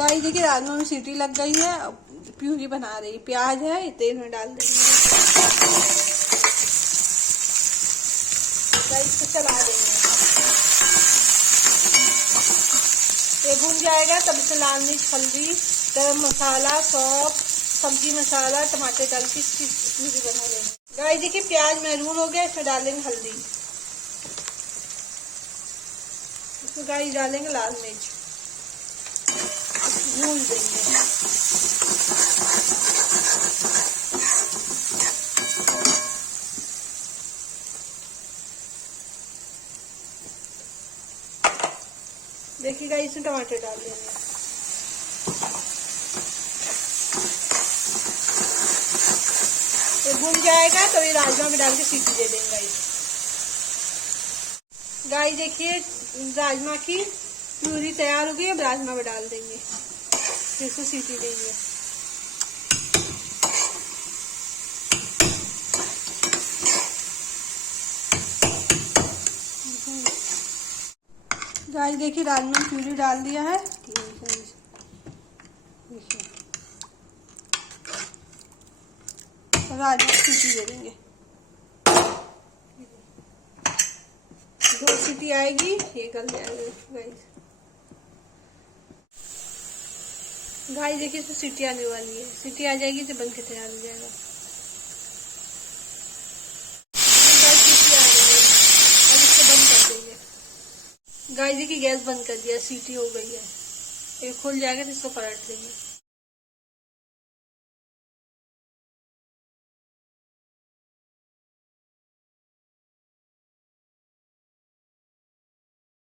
Guys देखिए राजमा में सीटी लग गई है। अब प्यूरी बना रही, प्याज है तेल में डाल देंगे। गाइस को चला देंगे, ये भून जाएगा तब इसमें लाल मिर्च, हल्दी, गरम मसाला, सौंफ, सब्जी मसाला, टमाटर डाल के प्यूरी बना लेंगे। गाइस देखिए प्याज मैरून हो गया, इसमें डालेंगे हल्दी, इसमें गाइस डालेंगे लाल मिर्च, भून देंगे। देखिएगा इसमें टमाटर डाल देंगे। ये भून जाएगा तो ये राजमा में डाल के सीटी दे देंगे। गाइस देखिए राजमा की प्यूरी तैयार हो गई। अब राजमा में डाल देंगे, फिर इसको सीटी देंगे। गाइस देखिए राजमा में प्यूरी डाल दिया है, राजमा सीटी दे देंगे। 2 सीटी आएगी, ये गल जाएगा। गाइस देखिए इसमें सीटी आने वाली है, सीटी आ जाएगी तो बन के तैयार हो जाएगा। सीटी आ गई है, अब इसको बंद कर देंगे। गाइस देखिए गैस बंद कर दिया, सीटी हो गई है। ये खुल जाएगा तो इसको पलट देंगे।